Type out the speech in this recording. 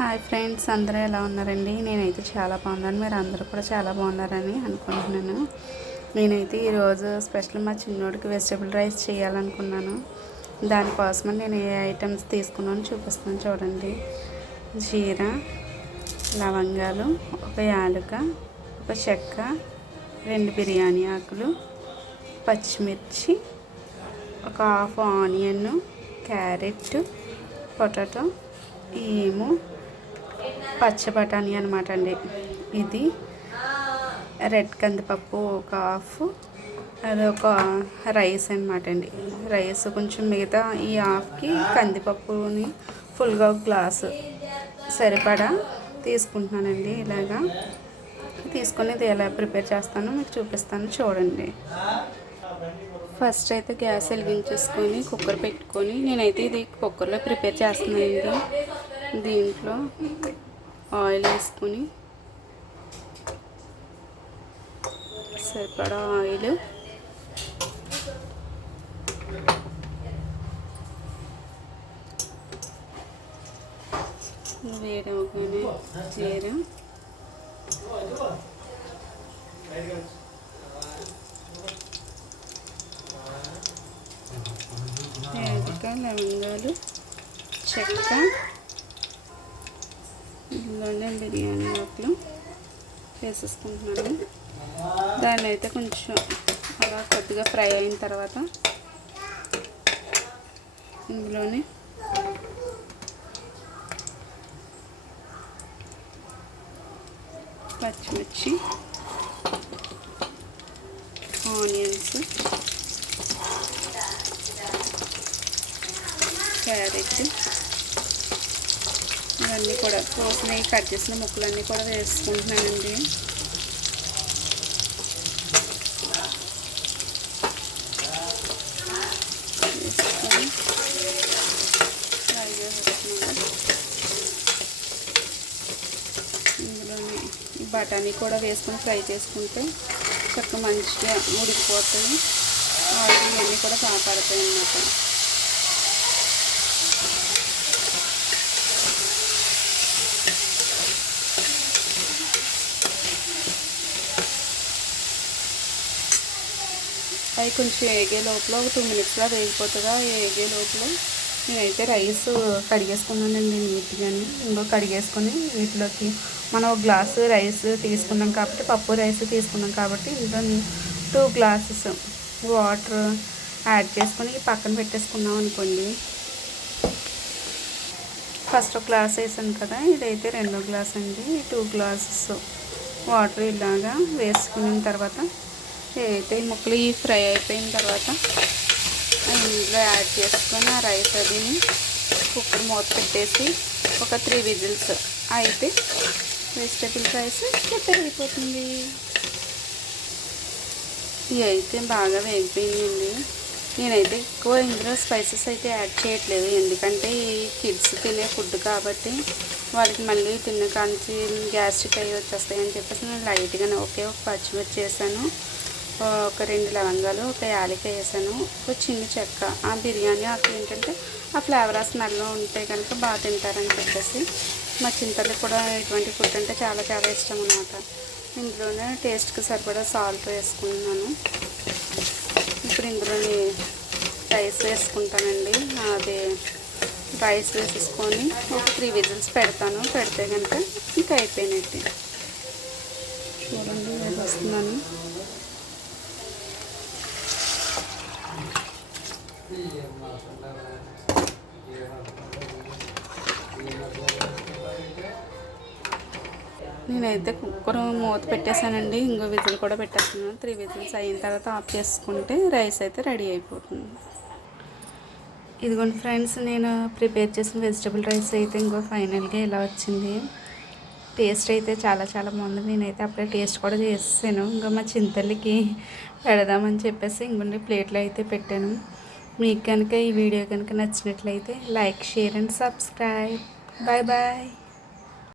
Hi friends, అందరూ ఎలా ఉన్నారండి? నేనైతే చాలా బాగున్నాను. మీరు అందరూ కూడా చాలా బాగున్నారని అనుకుంటున్నాను. నేనైతే ఈరోజు స్పెషల్ మా చిన్నోడికి వెజిటబుల్ రైస్ చేయాలనుకున్నాను. దానికోసమని నేను ఏ ఐటమ్స్ తీసుకున్నాను చూపిస్తాను చూడండి. జీరా, లవంగాలు, ఒక యాలక, ఒక చెక్క, 2 బిర్యానీ ఆకులు, పచ్చిమిర్చి, ఒక హాఫ్ ఆనియన్, క్యారెట్, పొటాటో, ఏమో పచ్చ బఠానీ అనమాట అండి. ఇది రెడ్ కందిపప్పు ఒక హాఫ్, అది ఒక రైస్ అనమాట అండి. రైస్ కొంచెం మిగతా ఈ హాఫ్కి కందిపప్పుని ఫుల్గా ఒక గ్లాసు సరిపడా తీసుకుంటున్నానండి. ఇలాగా తీసుకొని ఇది ఎలా ప్రిపేర్ చేస్తానో మీకు చూపిస్తాను చూడండి. ఫస్ట్ అయితే గ్యాస్ వెలిగించేసుకొని కుక్కర్ పెట్టుకొని, నేనైతే ఇది కుక్కర్లో ప్రిపేర్ చేస్తున్నానండి. దీంట్లో ఆయిల్ వేసుకొని సరిపడా ఆయిల్, వేడవగానే జీరా, యాలక, లవంగాలు, చెక్క, ఇందులోనే బిర్యానీ ఆకులు వేసేసుకుంటున్నాను. దాన్ని అయితే కొంచెం అలా కొద్దిగా ఫ్రై అయిన తర్వాత ఇందులోనే పచ్చిమిర్చి, ఆనియన్స్, క్యారెట్, ఇవన్నీ కూడా కోసినవి కట్ చేసిన ముక్కలన్నీ కూడా వేసుకుంటున్నానండి. వేసుకొని ఫ్రై చేసేస్తున్నాను. ఇందులోని ఈ బఠానీ కూడా వేసుకొని ఫ్రై చేసుకుంటే చక్కగా మంచిగా ఉడికిపోతాయి. ఆయిల్ ఇవన్నీ కూడా కాపాడతాయి అన్నమాట. అవి కొంచెం వేగే లోపల ఒక 2 మినిట్స్లో వేగిపోతుందా. వేగే లోపల నేనైతే రైస్ కడిగేసుకున్నానండి నీట్గాని. ఇంకో కడిగేసుకొని వీటిలోకి మనం ఒక గ్లాసు రైస్ తీసుకున్నాం కాబట్టి, పప్పు రైస్ తీసుకున్నాం కాబట్టి ఇందులో 2 గ్లాసెస్ వాటర్ యాడ్ చేసుకొని పక్కన పెట్టేసుకున్నాం అనుకోండి. ఫస్ట్ ఒక గ్లాస్ వేసాను కదా, ఇదైతే 2వ గ్లాస్ అండి. 2 గ్లాసెస్ వాటర్ ఇలాగా వేసుకున్న తర్వాత అయితే ఈ ముక్కలు ఫ్రై అయిపోయిన తర్వాత ఇందులో యాడ్ చేసుకొని ఆ రైస్ అదిని కుక్కర్ మూత పెట్టేసి ఒక 3 విజిల్స్ అయితే వెజిటబుల్ రైస్ ప్రిపేర్ అయిపోతుంది. ఇవి అయితే బాగా వేగిపోయిందండి. నేనైతే ఎక్కువ ఇందులో స్పైసెస్ అయితే యాడ్ చేయట్లేదు, ఎందుకంటే ఈ కిడ్స్ తినే ఫుడ్ కాబట్టి వాళ్ళకి మళ్ళీ తిన్న కాంచి గ్యాస్ట్రిక్ అయ్యి వచ్చేస్తాయి అని చెప్పేసి నేను లైట్గానే ఒక పచ్చిమిర్చి వేసాను, ఒక 2 లవంగాలు, ఒక యాలక వేసాను, ఒక చిన్న చెక్క. ఆ బిర్యానీ ఆకు ఏంటంటే ఆ ఫ్లేవర్ ఆ స్మెల్ ఉంటే కనుక బాగా తింటారని చెప్పేసి మా చింతలకి కూడా ఇటువంటి ఫుడ్ అంటే చాలా చాలా ఇష్టం అన్నమాట. ఇందులోనే టేస్ట్కి సరిపడా సాల్ట్ వేసుకున్నాను. ఇప్పుడు ఇందులోని రైస్ వేసుకుంటానండి. అది రైస్ వేసేసుకొని ఒక 3 విజిల్స్ పెడతాను. పెడితే కనుక ఇంకా అయిపోయినట్టు. చూడండి వేసేస్తున్నాను. నేనైతే కుక్కర్ మూత పెట్టేశానండి. ఇంకో విజిల్ కూడా పెట్టేస్తున్నాను. 3 విజిల్స్ అయిన తర్వాత ఆఫ్ చేసుకుంటే రైస్ అయితే రెడీ అయిపోతుంది. ఇదిగోండి ఫ్రెండ్స్, నేను ప్రిపేర్ చేసిన వెజిటబుల్ రైస్ అయితే ఇంకో ఫైనల్గా ఇలా వచ్చింది. టేస్ట్ అయితే చాలా చాలా బాగుంది. నేనైతే అప్పుడే టేస్ట్ కూడా చేసాను. ఇంకా మా చింతలకి పెడదామని చెప్పేసి ఇంకొన్ని ప్లేట్లో అయితే పెట్టాను. మీకు కనుక ఈ వీడియో కనుక నచ్చినట్లయితే like, share and subscribe. Bye bye.